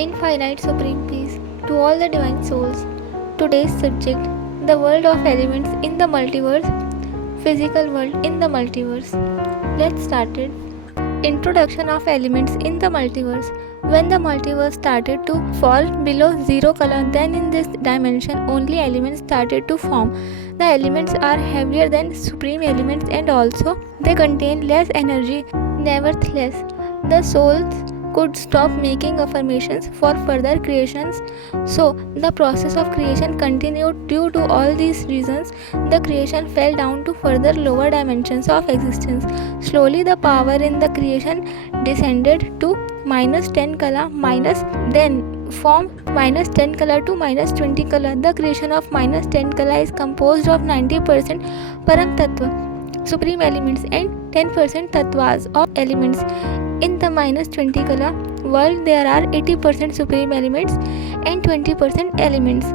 Infinite Supreme Peace to all the divine souls. Today's subject: the world of elements in the multiverse, physical world in the multiverse. Let's start it. Introduction of elements in the multiverse. When the multiverse started to fall below zero color, then in this dimension only elements started to form. The elements are heavier than supreme elements and also they contain less energy. Nevertheless, the souls could stop making affirmations for further creations. So, the process of creation continued. Due to all these reasons, the creation fell down to further lower dimensions of existence. Slowly, the power in the creation descended to minus 10 kala, then from minus 10 kala to minus 20 kala. The creation of minus 10 kala is composed of 90% Param Tattva, supreme elements, and 10% tattvas of elements. In the minus 20 kala world, there are 80% supreme elements and 20% elements.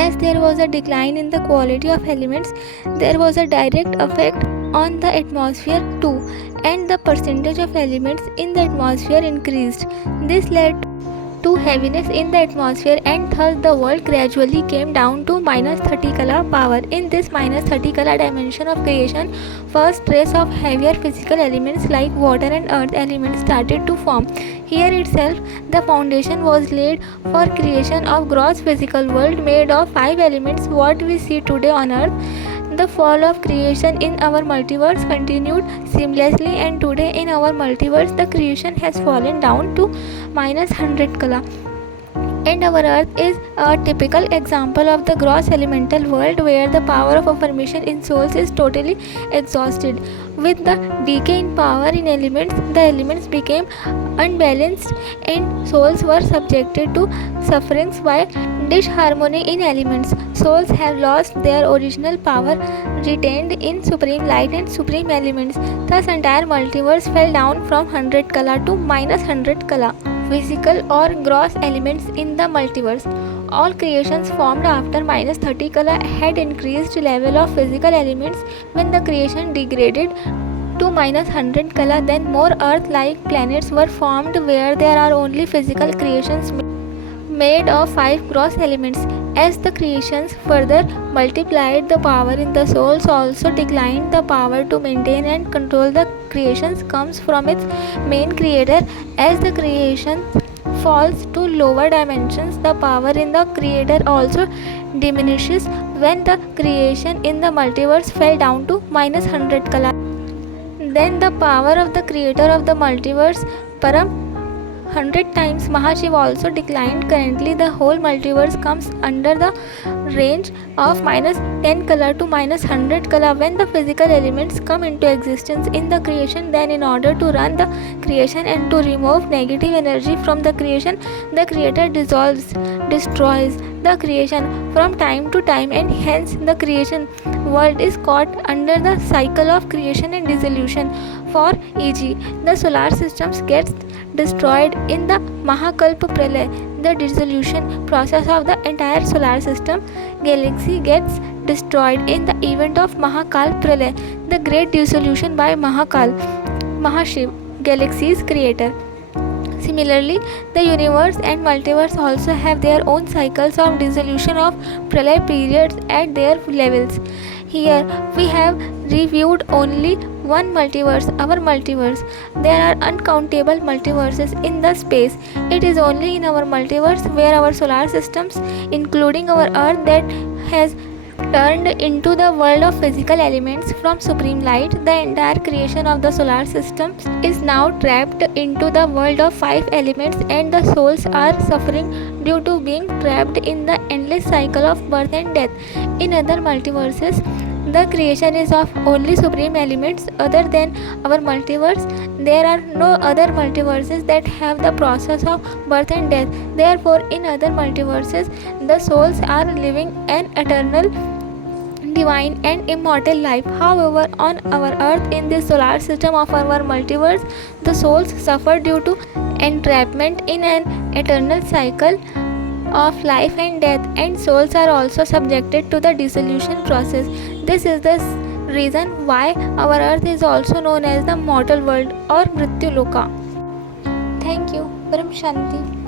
As there was a decline in the quality of elements, there was a direct effect on the atmosphere too, and the percentage of elements in the atmosphere increased. This led to heaviness in the atmosphere, and thus the world gradually came down to minus 30 kala power. In this minus 30 kala dimension of creation, first trace of heavier physical elements like water and earth elements started to form. Here itself the foundation was laid for creation of gross physical world made of 5 elements, what we see today on earth. The fall of creation in our multiverse continued seamlessly, and today in our multiverse the creation has fallen down to minus 100 kala. And our earth is a typical example of the gross elemental world where the power of affirmation in souls is totally exhausted. With the decay in power in elements, the elements became unbalanced and souls were subjected to sufferings by disharmony in elements. Souls have lost their original power retained in supreme light and supreme elements. Thus entire multiverse fell down from 100 kala to minus 100 kala. Physical or gross elements in the multiverse. All creations formed after minus 30 kala had increased level of physical elements. When the creation degraded to minus 100 kala, then more earth-like planets were formed where there are only physical creations made of 5 gross elements. As the creations further multiplied, the power in the souls also declined. The power to maintain and control the creations comes from its main creator. As the creation falls to lower dimensions, the power in the creator also diminishes. When the creation in the multiverse fell down to minus 100 kala, then the power of the creator of the multiverse, Param 100 times Mahashiv, also declined. Currently the whole multiverse comes under the range of minus 10 kala to minus 100 kala. When the physical elements come into existence in the creation, then in order to run the creation and to remove negative energy from the creation, the creator destroys the creation from time to time, and hence the creation world is caught under the cycle of creation and dissolution. For e.g., the solar systems gets destroyed in the Mahakalpa Pralay, the dissolution process of the entire solar system. Galaxy gets destroyed in the event of Mahakal Pralay, the great dissolution by Mahashiv, galaxy's creator. Similarly, the universe and multiverse also have their own cycles of dissolution of pralay periods at their levels. Here we have reviewed only one multiverse, our multiverse. There are uncountable multiverses in the space. It is only in our multiverse where our solar systems, including our earth, that has turned into the world of physical elements from supreme light. The entire creation of the solar system is now trapped into the world of 5 elements, and the souls are suffering due to being trapped in the endless cycle of birth and death. In other multiverses, the creation is of only supreme elements. Other than our multiverse, there are no other multiverses that have the process of birth and death. Therefore, in other multiverses, the souls are living an eternal, divine and immortal life. However, on our earth, in this solar system of our multiverse, the souls suffer due to entrapment in an eternal cycle of life and death, and souls are also subjected to the dissolution process. This is the reason why our earth is also known as the mortal world or Mrityu Loka. Thank you. Param Shanti.